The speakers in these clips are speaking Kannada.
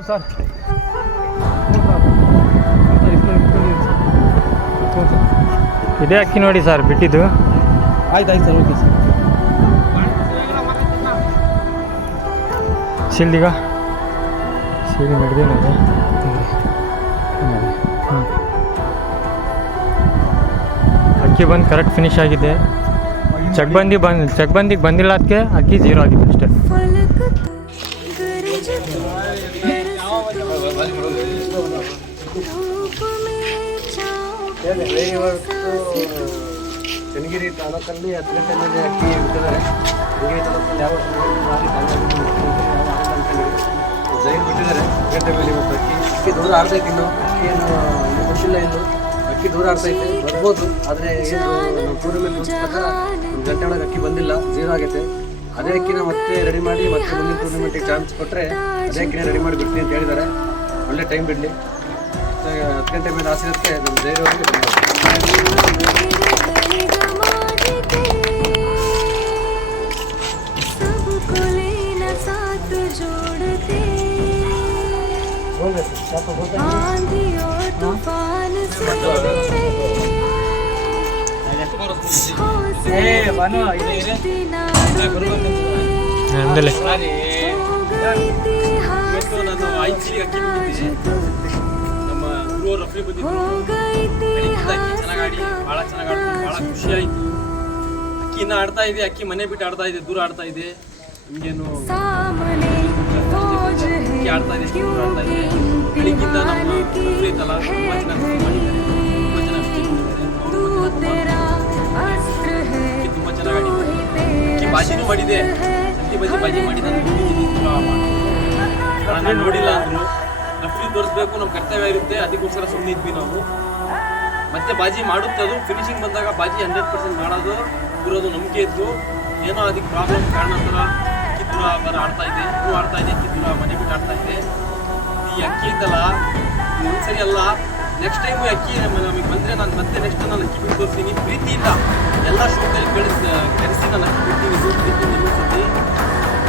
ಕೂತು ಸರ್ ಇದೇ ಅಕ್ಕಿ ನೋಡಿ ಸರ್ ಬಿಟ್ಟಿದ್ದು. ಆಯ್ತು ಸರ್, ಓಕೆ ಸರ್. ಶಿಲ್ದಿಗ ಸೀರೆ ನಡೆದೇ ನೋಡಿ. ಅಕ್ಕಿ ಬಂದು ಕರೆಕ್ಟ್ ಫಿನಿಶ್ ಆಗಿದೆ. ಚೆಕ್ಬಂದಿಗೆ ಬಂದಿಲ್ಲ, ಅದಕ್ಕೆ ಅಕ್ಕಿ 0 ಆಗಿದೆ ಅಷ್ಟೇ. ಚನ್ನಗಿರಿ ತಾಲೂಕಲ್ಲಿ 10 ಗಂಟೆ ಮೇಲೆ ಅಕ್ಕಿ ಬಿಟ್ಟಿದ್ದಾರೆ. ಚನ್ನಗಿರಿ ತಾಲೂಕಲ್ಲಿ ಯಾವ ಜೈಲು ಬಿಟ್ಟಿದ್ದಾರೆ 10 ಗಂಟೆ ಮೇಲೆ. ಇವತ್ತು ಅಕ್ಕಿ ದೂರ ಆಡ್ತೈತೆ. ಇನ್ನು ಅಕ್ಕಿಯನ್ನು ಗೊತ್ತಿಲ್ಲ, ಇನ್ನು ಅಕ್ಕಿ ದೂರ ಆಡ್ತೈತೆ, ಬರ್ಬೋದು. ಆದರೆ ಏನು ನಾವು ಟೂರ್ನಮೆಂಟ್ ಪ್ರಕಾರ 1 ಗಂಟೆ ಒಳಗೆ ಅಕ್ಕಿ ಬಂದಿಲ್ಲ, 0 ಆಗೈತೆ. ಅದೇ ಅಕ್ಕಿನ ಮತ್ತೆ ರೆಡಿ ಮಾಡಿ ಮತ್ತೆ ಮುಂದಿನ ಟೂರ್ನಮೆಂಟಿಗೆ ಚಾನ್ಸ್ ಕೊಟ್ಟರೆ ಅದೇ ಅಕ್ಕಿನ ರೆಡಿ ಮಾಡಿ ಬಿಡ್ತೀನಿ ಅಂತ ಹೇಳಿದ್ದಾರೆ. ಒಳ್ಳೆ ಟೈಮ್ ಬಿಡಲಿ. 10 ಗಂಟೆ ಮೇಲೆ ಆಸಿರೋದಕ್ಕೆ ನಮ್ಮ ಧೈರ್ಯವಾಗಿ ನಮ್ಮ ಗುರು ರಫಿ ಬಂದಿದ್ರು. ಅಕ್ಕಿ ಚೆನ್ನಾಗಿ ಆಡಿ, ಭಾಳ ಚೆನ್ನಾಗಿ ಆಡ್ತು, ಭಾಳ ಖುಷಿ ಆಯಿತು. ಅಕ್ಕಿ ಇನ್ನು ಆಡ್ತಾ ಇದೆ, ಅಕ್ಕಿ ಮನೆ ಬಿಟ್ಟು ಆಡ್ತಾ ಇದೆ, ದೂರ ಆಡ್ತಾ ಇದೆ. ನಮಗೇನು ಅಕ್ಕಿ ಆಡ್ತಾ ಇದೆ, ದೂರ ಆಡ್ತಾ ಇದೆ. ಬೆಳಿಗ್ಗಿಂದ ನಮ್ಮ ರಫಿ ಐತಲ್ಲ, ತುಂಬ ಚೆನ್ನಾಗಿ ಮಾಡಿದ್ದಾರೆ, ತುಂಬ ಚೆನ್ನಾಗಿ ಅಕ್ಕಿ ತುಂಬ ಚೆನ್ನಾಗಿ ಆಡಿದ್ದಾರೆ. ಅಕ್ಕಿ ಬಾಜಿನೂ ಮಾಡಿದೆ, ಸಂತಿ ಬಾಜಿ ಮಾಡಿದೆ. ನಾನು ನೋಡಿಲ್ಲ ಅಂದ್ರು ರಫ್ಲಿ ತೋರಿಸ್ಬೇಕು, ನಮ್ಮ ಕರ್ತವ್ಯ ಇರುತ್ತೆ, ಅದಕ್ಕೋಸ್ಕರ ಸುಮ್ಮನೆ ಇದ್ವಿ ನಾವು. ಮತ್ತೆ ಬಾಜಿ ಮಾಡುತ್ತೆ, ಅದು ಫಿನಿಶಿಂಗ್ ಬಂದಾಗ ಬಾಜಿ 100% ಮಾಡೋದು ಇರೋದು ನಂಬಿಕೆ ಇತ್ತು. ಏನೋ ಅದಕ್ಕೆ ಪ್ರಾಬ್ಲಮ್ ಕಾರಣಾಂತರ ಅಕ್ಕಿ ದೂರ ಆಡ್ತಾ ಇದೆ, ಇನ್ನೂ ಆಡ್ತಾ ಇದೆ, ಅಕ್ಕಿ ದೂರ ಮನೆ ಬಿಟ್ಟು ಆಡ್ತಾ ಇದೆ. ಈ ಅಕ್ಕಿ ಇತ್ತಲ್ಲ, ಒಂದ್ಸರಿ ಅಲ್ಲ, ನೆಕ್ಸ್ಟ್ ಟೈಮು ಅಕ್ಕಿ ನಮಗೆ ಬಂದರೆ ನಾನು ಮತ್ತೆ ನೆಕ್ಸ್ಟ್ ನಾನು ಅಕ್ಕಿ ಬಿಟ್ಟು ತೋರಿಸ್ತೀನಿ. ಪ್ರೀತಿಯಿಂದ ಎಲ್ಲ ಶೋದಲ್ಲಿ ಕರೆಸಿ ನಾನು ಅಕ್ಕಿ ಬಿಡ್ತೀನಿ, ಪ್ರೀತಿ ನಿಲ್ಲಿಸ್ತೀನಿ.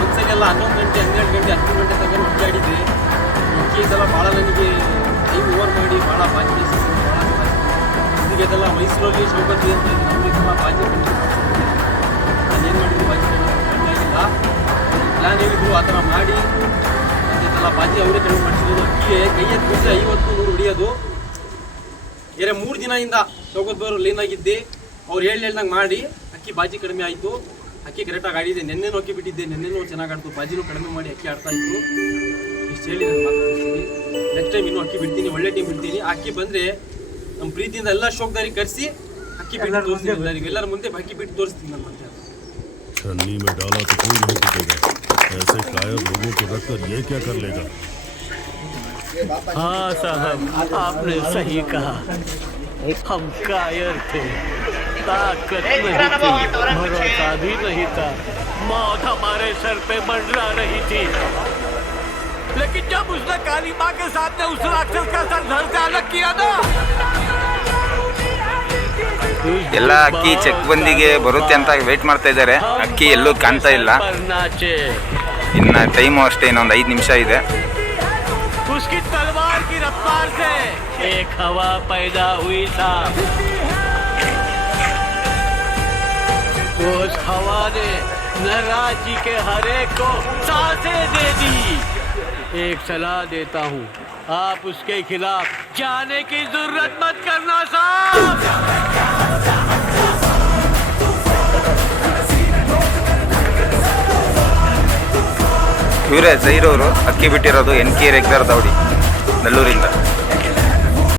ಒಂದ್ಸರಿ ಎಲ್ಲ 11 ಗಂಟೆ 12 ಗಂಟೆ 10 ಗಂಟೆ ತಗೊಂಡು ಅಕ್ಕಿ ಆಡಿದ್ದೆ. ಅಕ್ಕಿ ಇದೆಲ್ಲ ಭಾಳ ನನಗೆ ಟೈಮ್ ಓವರ್ ಮಾಡಿ ಭಾಳ ಬಾಜಿ ಭಾಳ ಇದಕ್ಕೆ ಇದೆಲ್ಲ ಮೈಸೂರಲ್ಲಿ ಶೌಕತ್ ಅಂತ ಇದೆ, ನಮಗೆಲ್ಲ ಬಾಜಿ ನಾನು ಏನು ಮಾಡಿದ್ವಿ ಬಾಜಿ ಆಗಿಲ್ಲ. ಪ್ಲ್ಯಾನ್ ಹೇಳಿದ್ರು ಆ ಥರ ಮಾಡಿ ಅದೆಲ್ಲ ಬಾಜಿ ಅವರೇ ಕಡಿಮೆ ಮಾಡಿಸಿರೋದು. ಅಕ್ಕಿ ಕೈ ಎತ್ತಿದ್ರೆ 50-100 ಹೊಡಿಯೋದು. 3 ದಿನದಿಂದ ಶೌಕತ್ ಬವರು ಲೈನ್ ಆಗಿದ್ದೆ, ಅವ್ರು ಹೇಳ್ದಂಗೆ ಮಾಡಿ ಅಕ್ಕಿ ಬಾಜಿ ಕಡಿಮೆ ಆಯಿತು. ಅಕ್ಕಿ ಕರೆಕ್ಟಾಗಿ ಆಡಿದೆ. ನೆನ್ನೆನೂ ಅಕ್ಕಿ ಬಿಟ್ಟಿದ್ದೆ, ನೆನ್ನೆನೂ ಚೆನ್ನಾಗಿ ಆಡ್ತು, ಬಾಜಿನೂ ಕಡಿಮೆ ಮಾಡಿ ಅಕ್ಕಿ ಆಡ್ತಾ ಇತ್ತು. ಇಷ್ಟು ಹೇಳಿ ನಾನು ಮಾತಾಡ್ತೀನಿ. ನೆಕ್ಸ್ಟ್ ಟೈಮ್ ಇನ್ನೂ ಅಕ್ಕಿ ಬಿಡ್ತೀನಿ, ಒಳ್ಳೆ ಟೀಮ್ ಬಿಡ್ತೀನಿ. ಅಕ್ಕಿ ಬಂದರೆ ನಮ್ಮ ಪ್ರೀತಿಯಿಂದ ಎಲ್ಲ ಶೋಕ್ದಾರಿಗೆ ಕರೆಸಿ ಅಕ್ಕಿ ಬಿಟ್ಟು ತೋರಿಸ್ತೀನಿ ಎಲ್ಲರಿಗೂ, ಎಲ್ಲರ ಮುಂದೆ ಅಕ್ಕಿ ಬಿಟ್ಟು ತೋರಿಸ್ತೀನಿ ನಾನು. ಮತ್ತೆ छन्नी में डाला तो कोई नहीं टिकेगा, ऐसे कायर लोगों को रखकर ये क्या कर लेगा। हाँ साहब, आपने सही कहा, हम कायर थे, ताकत नहीं थी, भरोसा भी नहीं था, मौत हमारे सर पे मंडरा रही थी। लेकिन जब उसने काली माँ के सामने उस राक्षस का सर धड़ से अलग किया ना, ಎಲ್ಲ ಅಕ್ಕಿ ಚೆಕ್ ಬಂದಿಗೆ ಬರುತ್ತೆ ಅಂತ ವೇಟ್ ಮಾಡ್ತಾ ಇದ್ದಾರೆ. ಅಕ್ಕಿ ಎಲ್ಲೂ ಕಾಣ್ತಾ ಇಲ್ಲ. ಇನ್ನು ಟೈಮು ಅಷ್ಟೇ, ಇನ್ನೊಂದು 5 ನಿಮಿಷ ಇದೆ. उसकी तलवार की रफ्तार से एक हवा पैदा हुई था, उस हवा ने नटराज जी के हर एक को सांसें दे दी। एक सलाह देता हूँ, आप उसके खिलाफ जाने की जरूरत मत करना साहब। ಇವರೇ ಜೈರವರು ಅಕ್ಕಿ ಬಿಟ್ಟಿರೋದು NK ರೆಗ್ಯುಲರ್ ದೌಡಿ ನಲ್ಲೂರಿಂದ.